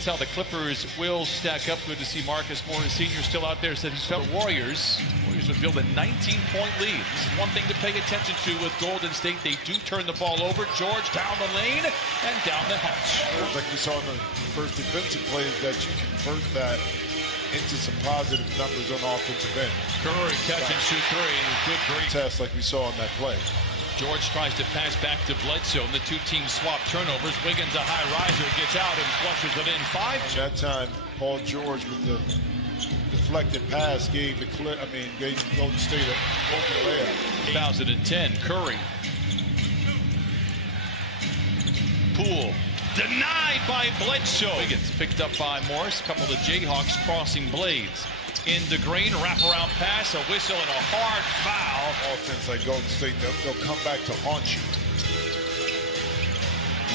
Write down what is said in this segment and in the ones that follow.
That's how the Clippers will stack up. Good to see Marcus Morris Sr. still out there. Said he's felt the Warriors would build a 19-point lead. This is one thing to pay attention to with Golden State. They do turn the ball over. George down the lane and down the hatch. Like we saw in the first defensive plays, that you convert that into some positive numbers on the offensive end. Curry catch and shoot three. Good break. Test like we saw on that play. George tries to pass back to Bledsoe, and the two teams swap turnovers. Wiggins, a high riser, gets out and flushes it in. That time, Paul George with the deflected pass gave Golden State an open layup. 2010, Curry. Poole. Denied by Bledsoe. Wiggins picked up by Morris. A couple of Jayhawks crossing blades. Into Green, wraparound pass, a whistle, and a hard foul. Offense like Golden State, they'll come back to haunt you.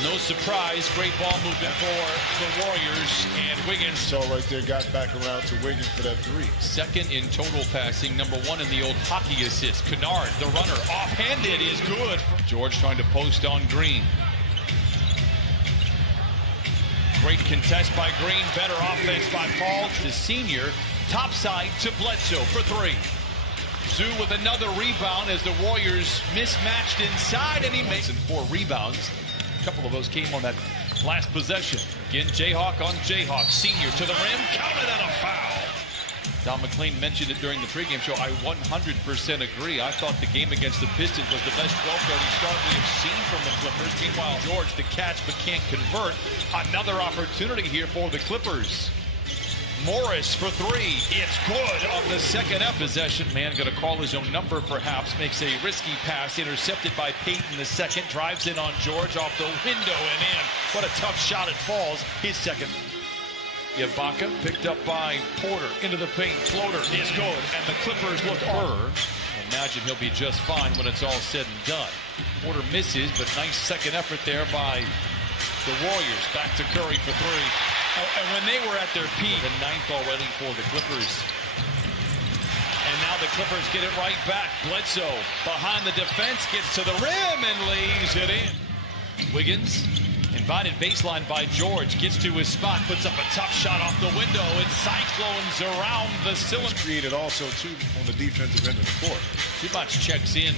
No surprise, great ball movement for the Warriors, and Wiggins. So right there, got back around to Wiggins for that three. Second in total passing, number one in the old hockey assist. Kennard, the runner, offhanded is good. George trying to post on Green. Great contest by Green, better offense by Paul. The senior, topside to Bledsoe for three. Zoo with another rebound as the Warriors mismatched inside, and he makes 4 rebounds. A couple of those came on that last possession. Again, Jayhawk on Jayhawk. Senior to the rim, counted and a foul. Don McLean mentioned it during the pregame show. I 100% agree. I thought the game against the Pistons was the best 12-30 start we have seen from the Clippers. Meanwhile, George to catch but can't convert. Another opportunity here for the Clippers. Morris for three. It's good on the second possession. Man going to call his own number perhaps. Makes a risky pass. Intercepted by Payton the second. Drives in on George off the window and in. What a tough shot. It falls. His second. Ibaka picked up by Porter into the paint. Floater is good. And the Clippers look over. Imagine he'll be just fine when it's all said and done. Porter misses, but nice second effort there by the Warriors. Back to Curry for three. And when they were at their peak, the ninth already for the Clippers. And now the Clippers get it right back. Bledsoe behind the defense, gets to the rim and lays it in. Wiggins, invited baseline by George, gets to his spot, puts up a tough shot off the window. It cyclones around the cylinder. Created also, too, on the defensive end of the court. Zubac checks in.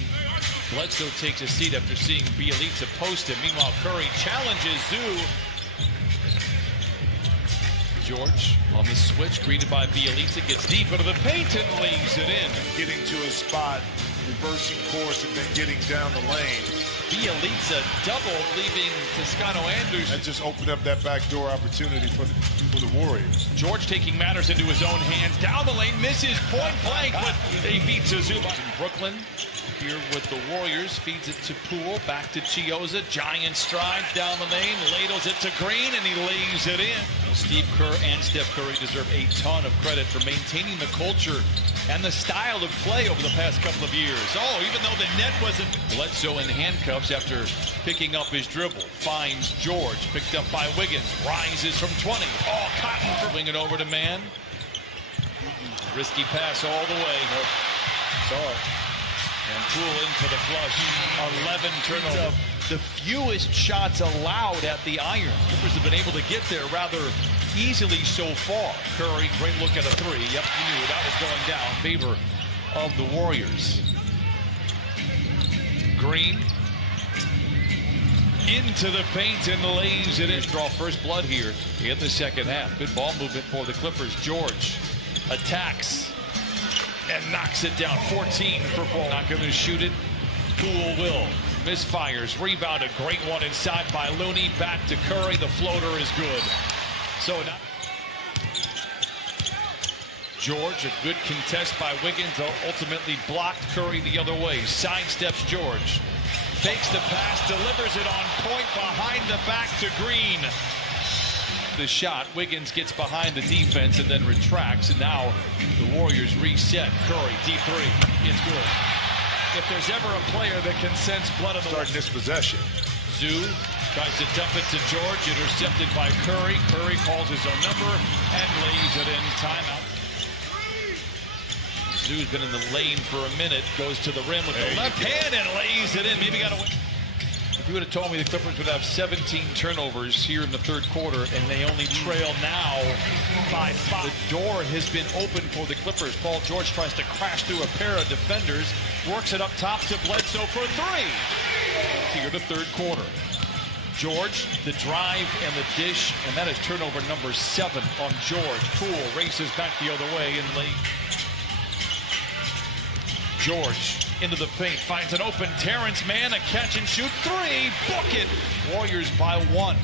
Bledsoe takes a seat after seeing Bielitsa post him. Meanwhile, Curry challenges Zoo. George on the switch, greeted by Bielitsa, gets deep into the paint and lays it in. Getting to his spot, reversing course, and then getting down the lane. Bielitsa doubled, leaving Toscano Anderson. That just opened up that backdoor opportunity for the Warriors. George taking matters into his own hands. Down the lane, misses point blank, but he beats Zubac. In Brooklyn, here with the Warriors, feeds it to Poole, back to Chiozza. Giant strides down the lane, ladles it to Green, and he lays it in. Steve Kerr and Steph Curry deserve a ton of credit for maintaining the culture and the style of play over the past couple of years. Oh, even though the net wasn't. Bledsoe in handcuffs after picking up his dribble. Finds George, picked up by Wiggins. Rises from 20. Oh, Cotton for wing it over to man. Risky pass all the way. Saw it. And Poole in for the flush. 11 turnovers. The fewest shots allowed at the iron. Clippers have been able to get there rather easily so far. Curry, great look at a three. Yep, you knew that was going down in favor of the Warriors. Green into the paint and lays it in. Draw first blood here in the second half. Good ball movement for the Clippers. George attacks and knocks it down. 14 for Paul. Not going to shoot it. Poole will. Misfires. Rebound. A great one inside by Looney. Back to Curry. The floater is good. So now George, a good contest by Wiggins, ultimately blocked. Curry the other way. Sidesteps George. Fakes the pass. Delivers it on point behind the back to Green. The shot. Wiggins gets behind the defense and then retracts. And now the Warriors reset. Curry, deep three. It's good. If there's ever a player that can sense blood of the starting this possession. Zoo tries to dump it to George. Intercepted by Curry. Curry calls his own number and lays it in. Timeout. Zoo's been in the lane for a minute. Goes to the rim with the left hand and lays it in. Maybe got to win. You would have told me the Clippers would have 17 turnovers here in the third quarter, and they only trail now by 5. The door has been open for the Clippers. Paul George tries to crash through a pair of defenders, works it up top to Bledsoe for 3. Here the third quarter. George, the drive and the dish, and that is turnover number 7 on George. Poole races back the other way and late. George into the paint, finds an open Terrence Mann, a catch and shoot 3, book it. Warriors by 1.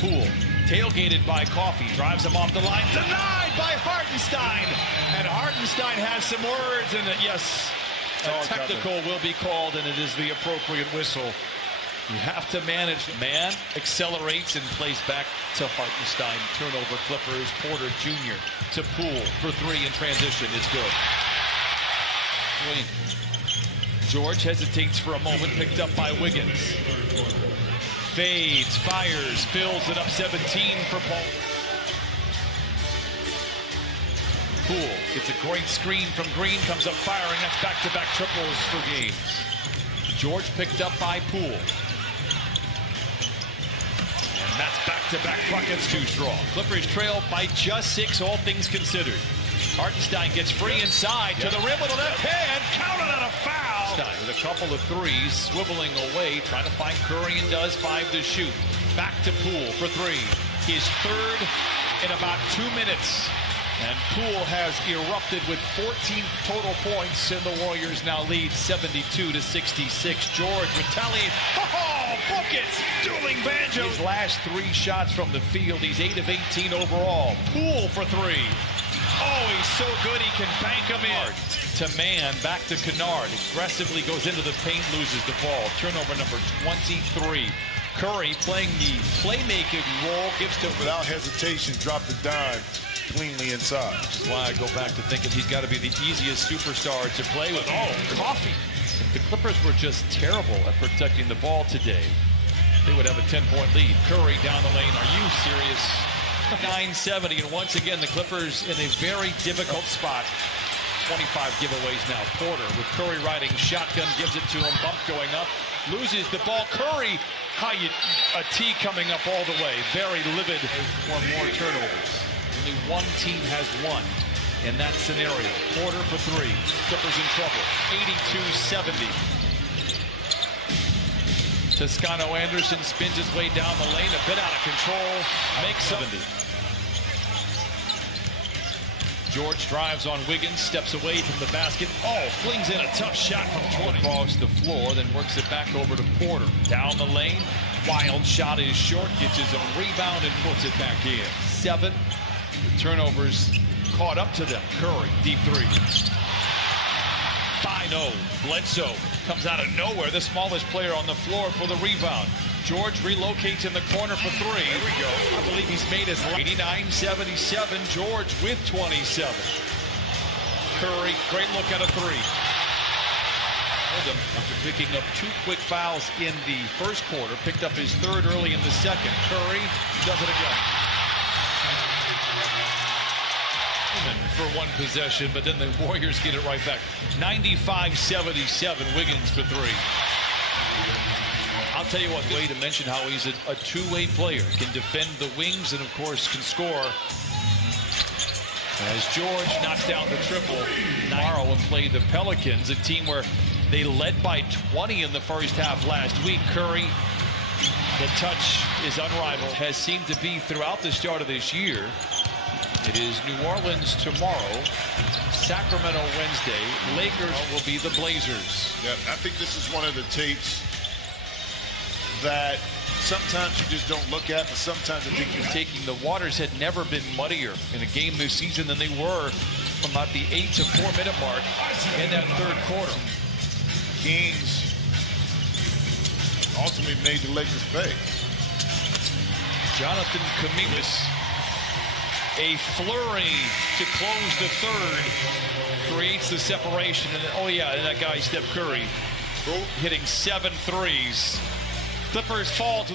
Poole, tailgated by Coffey, drives him off the line, denied by Hartenstein. And Hartenstein has some words, and yes, a technical will be called, and it is the appropriate whistle. You have to manage. Mann accelerates and plays back to Hartenstein. Turnover Clippers. Porter Jr. to Poole for 3 in transition. It's good. George hesitates for a moment, picked up by Wiggins. Fades, fires, fills it up 17 for Paul. Poole gets a great screen from Green, comes up firing. That's back-to-back triples for games. George picked up by Poole. And that's back-to-back buckets, too strong. Clippers trail by just 6, all things considered. Hartenstein gets free inside to the rim with a left hand, counted on a foul. With a couple of threes, swiveling away, trying to find Curry, and does. 5 to shoot. Back to Poole for 3. His third in about 2 minutes. And Poole has erupted with 14 total points, and the Warriors now lead 72-66. George retaliates. Oh, book it! Dueling banjo. His last 3 shots from the field. He's 8 of 18 overall. Poole for 3. Oh, he's so good he can bank him in. To Mann, back to Kennard. Aggressively goes into the paint, loses the ball. Turnover number 23. Curry playing the playmaking role, gives to without hesitation, drop the dime cleanly inside. Which is why I go back to thinking he's got to be the easiest superstar to play with. Oh, Coffey. If the Clippers were just terrible at protecting the ball today, they would have a 10-point lead. Curry down the lane. Are you serious? 970, and once again the Clippers in a very difficult spot. 25 giveaways now. Porter with Curry riding shotgun, gives it to him. Bump going up, loses the ball. Curry, a T coming up all the way. Very livid. One more turnovers. Only one team has won in that scenario. Porter for 3. Clippers in trouble. 82-70. Toscano Anderson spins his way down the lane, a bit out of control, makes 70. George drives on Wiggins, steps away from the basket. Oh, flings in a tough shot from 20. Across the floor, then works it back over to Porter. Down the lane, wild shot is short, gets his own rebound and puts it back in. 7. The turnovers caught up to them. Curry, deep 3. 5-0. Bledsoe comes out of nowhere, the smallest player on the floor for the rebound. George relocates in the corner for 3. There we go. I believe he's made his 89-77. George with 27. Curry, great look at a 3. After picking up 2 quick fouls in the first quarter, picked up his 3rd early in the second. Curry does it again. For 1 possession, but then the Warriors get it right back. 95-77, Wiggins for 3. I'll tell you what, way to mention how he's a two-way player. Can defend the wings and, of course, can score. As George knocks down the triple tomorrow and play the Pelicans, a team where they led by 20 in the first half last week. Curry, the touch is unrivaled, has seemed to be throughout the start of this year. It is New Orleans tomorrow, Sacramento Wednesday. Lakers will be the Blazers. Yeah, I think this is one of the tapes that sometimes you just don't look at, but sometimes I think you're taking. The waters had never been muddier in a game this season than they were from about the 8 to 4 minute mark in that third quarter. Kings ultimately made the Lakers pay. Jonathan Kuminga. A flurry to close the third, creates the separation, and oh yeah, and that guy Steph Curry hitting 7 threes. Clippers fall to the